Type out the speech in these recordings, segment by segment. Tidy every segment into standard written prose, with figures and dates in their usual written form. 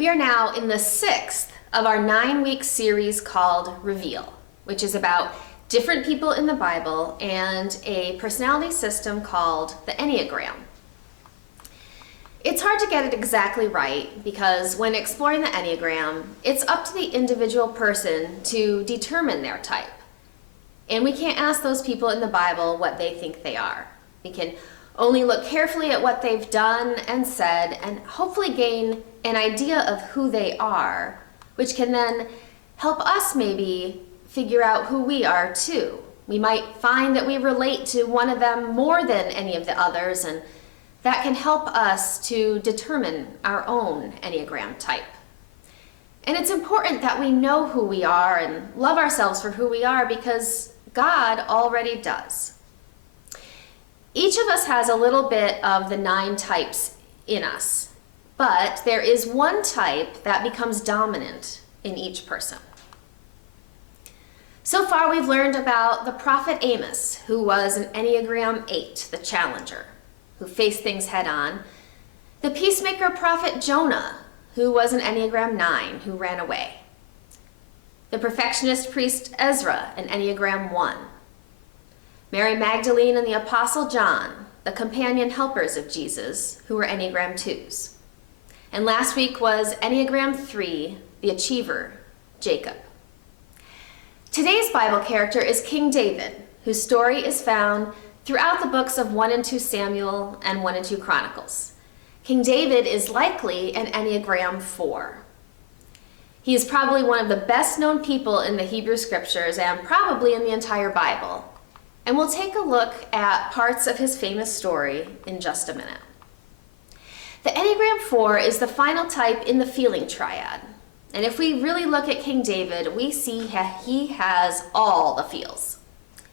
We are now in the 6th of our 9-week series called Reveal, which is about different people in the Bible and a personality system called the Enneagram. It's hard to get it exactly right because when exploring the Enneagram, it's up to the individual person to determine their type. And we can't ask those people in the Bible what they think they are. We can only look carefully at what they've done and said and hopefully gain an idea of who they are, which can then help us maybe figure out who we are too. We might find that we relate to one of them more than any of the others, and that can help us to determine our own Enneagram type. And it's important that we know who we are and love ourselves for who we are because God already does. Each of us has a little bit of the 9 types in us, but there is one type that becomes dominant in each person. So far we've learned about the prophet Amos, who was an Enneagram 8, the challenger, who faced things head on. The peacemaker prophet Jonah, who was an Enneagram 9, who ran away. The perfectionist priest Ezra, an Enneagram 1. Mary Magdalene and the Apostle John, the companion helpers of Jesus, who were Enneagram 2s. And last week was Enneagram 3, the achiever, Jacob. Today's Bible character is King David, whose story is found throughout the books of 1 and 2 Samuel and 1 and 2 Chronicles. King David is likely an Enneagram 4. He is probably one of the best known people in the Hebrew Scriptures and probably in the entire Bible. And we'll take a look at parts of his famous story in just a minute. The Enneagram 4 is the final type in the feeling triad. And if we really look at King David, we see he has all the feels.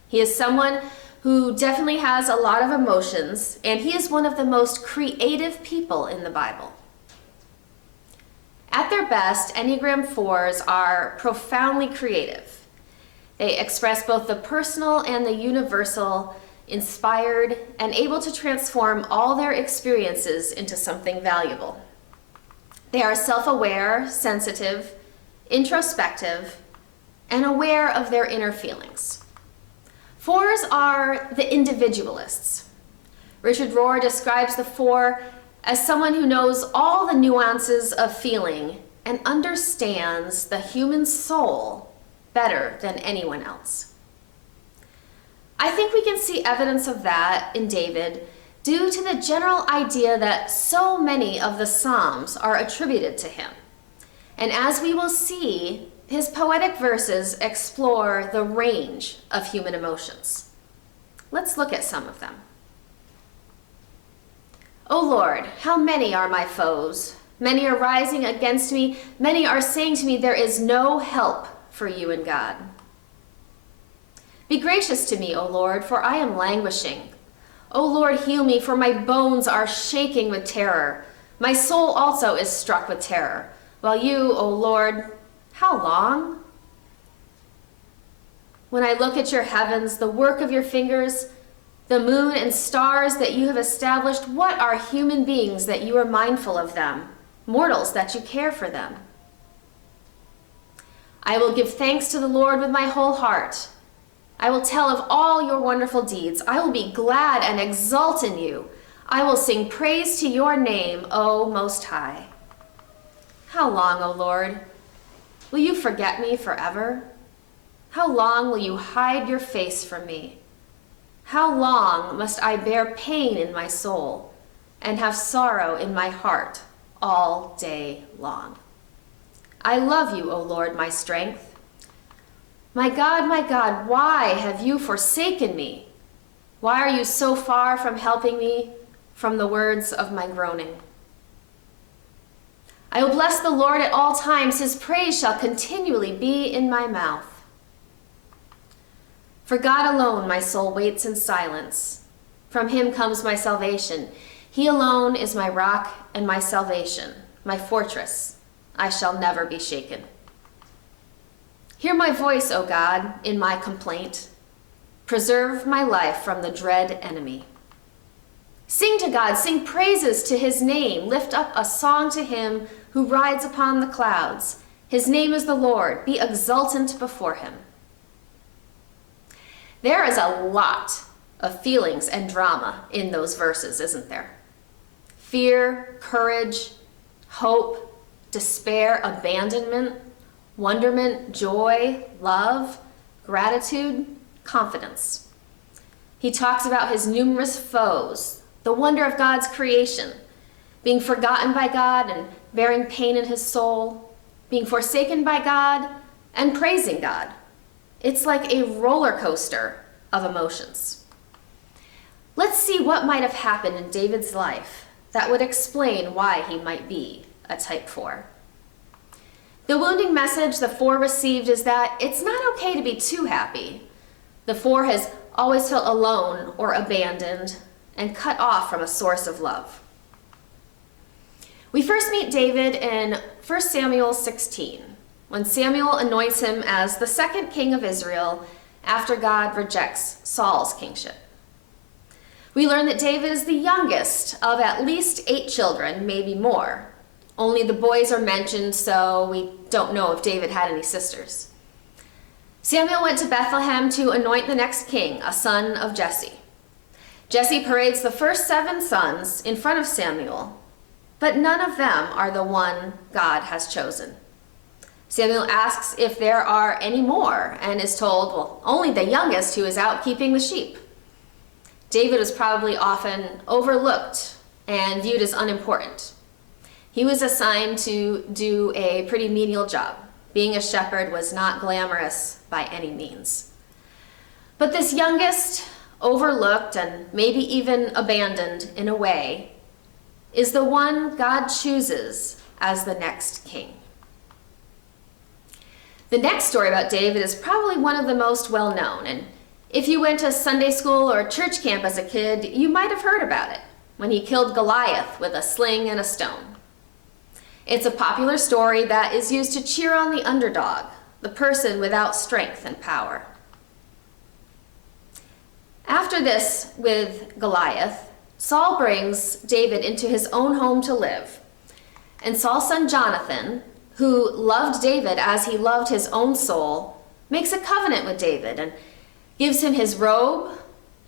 He is someone who definitely has a lot of emotions, and he is one of the most creative people in the Bible. At their best, Enneagram 4s are profoundly creative. They express both the personal and the universal, inspired, and able to transform all their experiences into something valuable. They are self-aware, sensitive, introspective, and aware of their inner feelings. 4s are the individualists. Richard Rohr describes the 4 as someone who knows all the nuances of feeling and understands the human soul better than anyone else. I think we can see evidence of that in David due to the general idea that so many of the Psalms are attributed to him. And as we will see, his poetic verses explore the range of human emotions. Let's look at some of them. O Lord, how many are my foes? Many are rising against me. Many are saying to me, there is no help for you in God. Be gracious to me, O Lord, for I am languishing. O Lord, heal me, for my bones are shaking with terror. My soul also is struck with terror. While you, O Lord, how long? When I look at your heavens, the work of your fingers, the moon and stars that you have established, what are human beings that you are mindful of them, mortals that you care for them? I will give thanks to the Lord with my whole heart. I will tell of all your wonderful deeds. I will be glad and exult in you. I will sing praise to your name, O Most High. How long, O Lord, will you forget me forever? How long will you hide your face from me? How long must I bear pain in my soul and have sorrow in my heart all day long? I love you, O Lord, my strength. My God, why have you forsaken me? Why are you so far from helping me from the words of my groaning? I will bless the Lord at all times. His praise shall continually be in my mouth. For God alone my soul waits in silence. From him comes my salvation. He alone is my rock and my salvation, my fortress. I shall never be shaken. Hear my voice, O God, in my complaint. Preserve my life from the dread enemy. Sing to God, sing praises to his name. Lift up a song to him who rides upon the clouds. His name is the Lord. Be exultant before him. There is a lot of feelings and drama in those verses, isn't there? Fear, courage, hope, despair, abandonment, wonderment, joy, love, gratitude, confidence. He talks about his numerous foes, the wonder of God's creation, being forgotten by God and bearing pain in his soul, being forsaken by God and praising God. It's like a roller coaster of emotions. Let's see what might have happened in David's life that would explain why he might be a type 4. The wounding message the 4 received is that it's not okay to be too happy. The 4 has always felt alone or abandoned and cut off from a source of love. We first meet David in 1 Samuel 16, when Samuel anoints him as the second king of Israel after God rejects Saul's kingship. We learn that David is the youngest of at least 8 children, maybe more. Only the boys are mentioned, so we don't know if David had any sisters. Samuel went to Bethlehem to anoint the next king, a son of Jesse. Jesse parades the first 7 sons in front of Samuel, but none of them are the one God has chosen. Samuel asks if there are any more and is told, well, only the youngest who is out keeping the sheep. David was probably often overlooked and viewed as unimportant. He was assigned to do a pretty menial job. Being a shepherd was not glamorous by any means. But this youngest, overlooked and maybe even abandoned in a way, is the one God chooses as the next king. The next story about David is probably one of the most well-known, and if you went to Sunday school or church camp as a kid, you might have heard about it, when he killed Goliath with a sling and a stone. It's a popular story that is used to cheer on the underdog, the person without strength and power. After this with Goliath, Saul brings David into his own home to live, and Saul's son Jonathan, who loved David as he loved his own soul, makes a covenant with David and gives him his robe,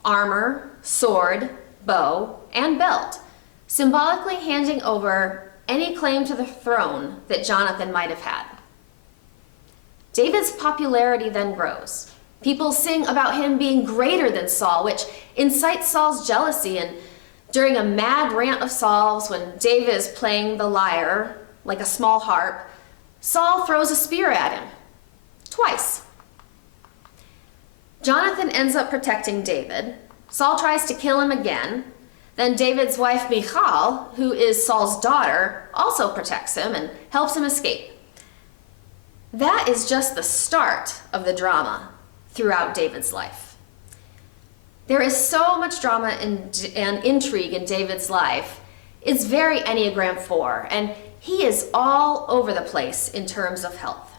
armor, sword, bow, and belt, symbolically handing over any claim to the throne that Jonathan might have had. David's popularity then grows. People sing about him being greater than Saul, which incites Saul's jealousy, and during a mad rant of Saul's when David is playing the lyre, like a small harp, Saul throws a spear at him, twice. Jonathan ends up protecting David. Saul tries to kill him again. Then David's wife Michal, who is Saul's daughter, also protects him and helps him escape. That is just the start of the drama throughout David's life. There is so much drama and intrigue in David's life. It's very Enneagram 4, and he is all over the place in terms of health.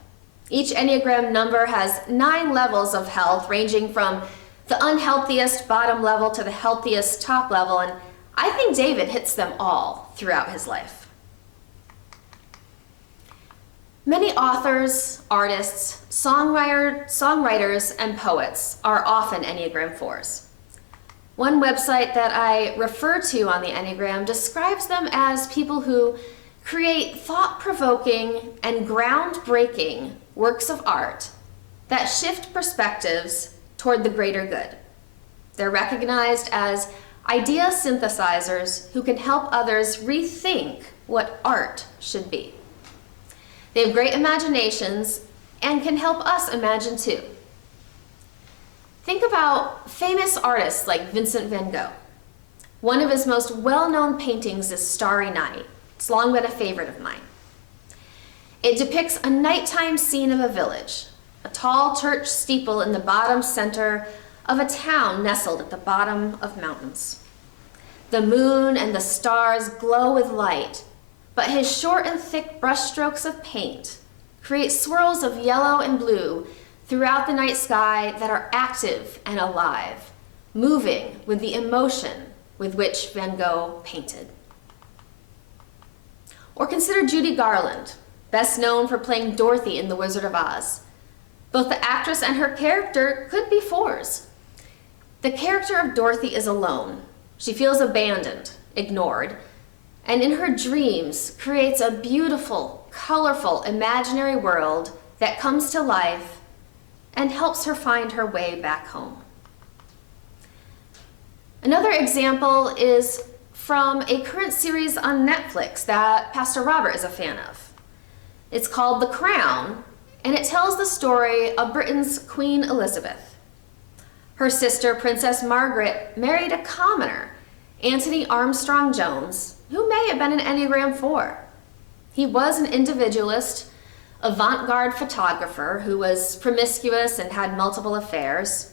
Each Enneagram number has 9 levels of health, ranging from the unhealthiest bottom level to the healthiest top level, and I think David hits them all throughout his life. Many authors, artists, songwriters, and poets are often Enneagram 4s. One website that I refer to on the Enneagram describes them as people who create thought-provoking and groundbreaking works of art that shift perspectives toward the greater good. They're recognized as idea synthesizers who can help others rethink what art should be. They have great imaginations and can help us imagine too. Think about famous artists like Vincent van Gogh. One of his most well-known paintings is Starry Night. It's long been a favorite of mine. It depicts a nighttime scene of a village, a tall church steeple in the bottom center of a town nestled at the bottom of mountains. The moon and the stars glow with light, but his short and thick brushstrokes of paint create swirls of yellow and blue throughout the night sky that are active and alive, moving with the emotion with which Van Gogh painted. Or consider Judy Garland, best known for playing Dorothy in The Wizard of Oz. Both the actress and her character could be 4s. The character of Dorothy is alone. She feels abandoned, ignored, and in her dreams creates a beautiful, colorful, imaginary world that comes to life and helps her find her way back home. Another example is from a current series on Netflix that Pastor Robert is a fan of. It's called The Crown, and it tells the story of Britain's Queen Elizabeth. Her sister, Princess Margaret, married a commoner, Anthony Armstrong Jones, who may have been an Enneagram 4. He was an individualist, avant-garde photographer who was promiscuous and had multiple affairs.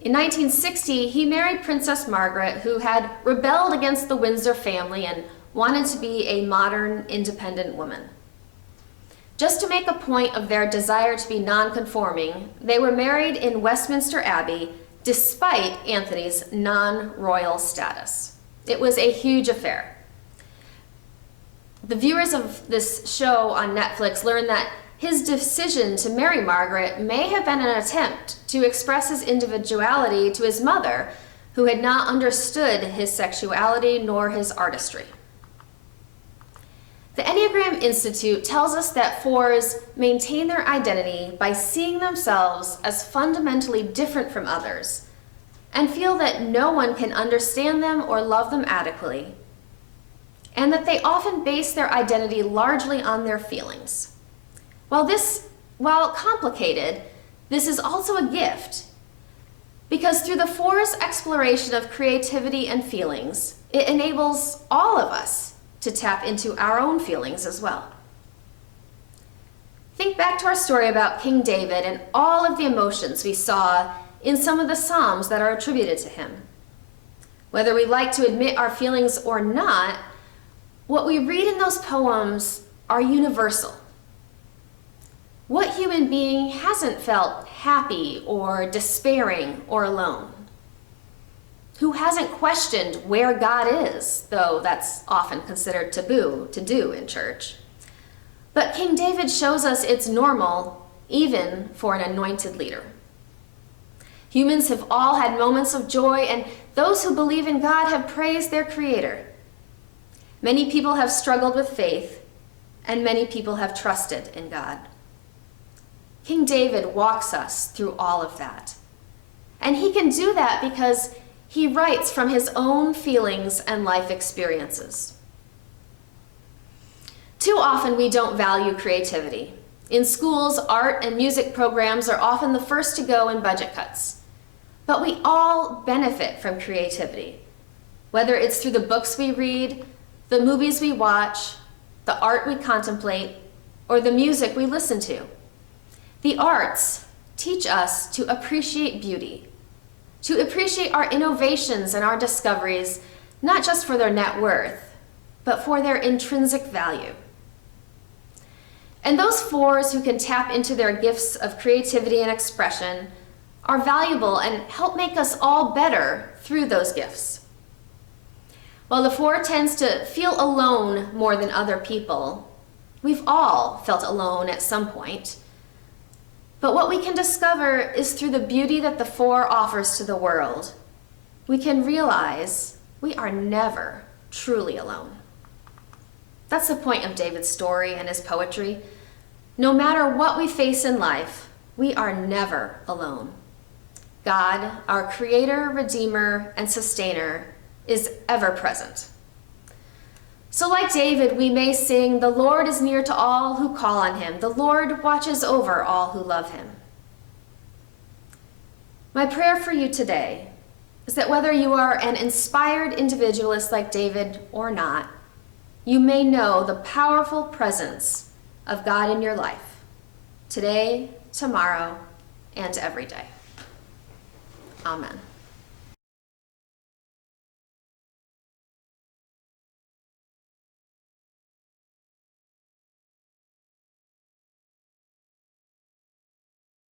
In 1960, he married Princess Margaret, who had rebelled against the Windsor family and wanted to be a modern, independent woman. Just to make a point of their desire to be non-conforming, they were married in Westminster Abbey despite Anthony's non-royal status. It was a huge affair. The viewers of this show on Netflix learned that his decision to marry Margaret may have been an attempt to express his individuality to his mother, who had not understood his sexuality nor his artistry. The Enneagram Institute tells us that 4s maintain their identity by seeing themselves as fundamentally different from others and feel that no one can understand them or love them adequately, and that they often base their identity largely on their feelings. While complicated, this is also a gift, because through the 4's exploration of creativity and feelings, it enables all of us to tap into our own feelings as well. Think back to our story about King David and all of the emotions we saw in some of the Psalms that are attributed to him. Whether we like to admit our feelings or not, what we read in those poems are universal. What human being hasn't felt happy or despairing or alone? Who hasn't questioned where God is, though that's often considered taboo to do in church? But King David shows us it's normal, even for an anointed leader. Humans have all had moments of joy, and those who believe in God have praised their Creator. Many people have struggled with faith, and many people have trusted in God. King David walks us through all of that. And he can do that because he writes from his own feelings and life experiences. Too often we don't value creativity. In schools, art and music programs are often the first to go in budget cuts. But we all benefit from creativity, whether it's through the books we read, the movies we watch, the art we contemplate, or the music we listen to. The arts teach us to appreciate beauty, to appreciate our innovations and our discoveries, not just for their net worth, but for their intrinsic value. And those 4s who can tap into their gifts of creativity and expression are valuable and help make us all better through those gifts. While the 4 tends to feel alone more than other people, we've all felt alone at some point. But what we can discover is through the beauty that the 4 offers to the world, we can realize we are never truly alone. That's the point of David's story and his poetry. No matter what we face in life, we are never alone. God, our Creator, Redeemer, and Sustainer, is ever present. So like David, we may sing, "The Lord is near to all who call on him. The Lord watches over all who love him." My prayer for you today is that whether you are an inspired individualist like David or not, you may know the powerful presence of God in your life, today, tomorrow, and every day. Amen.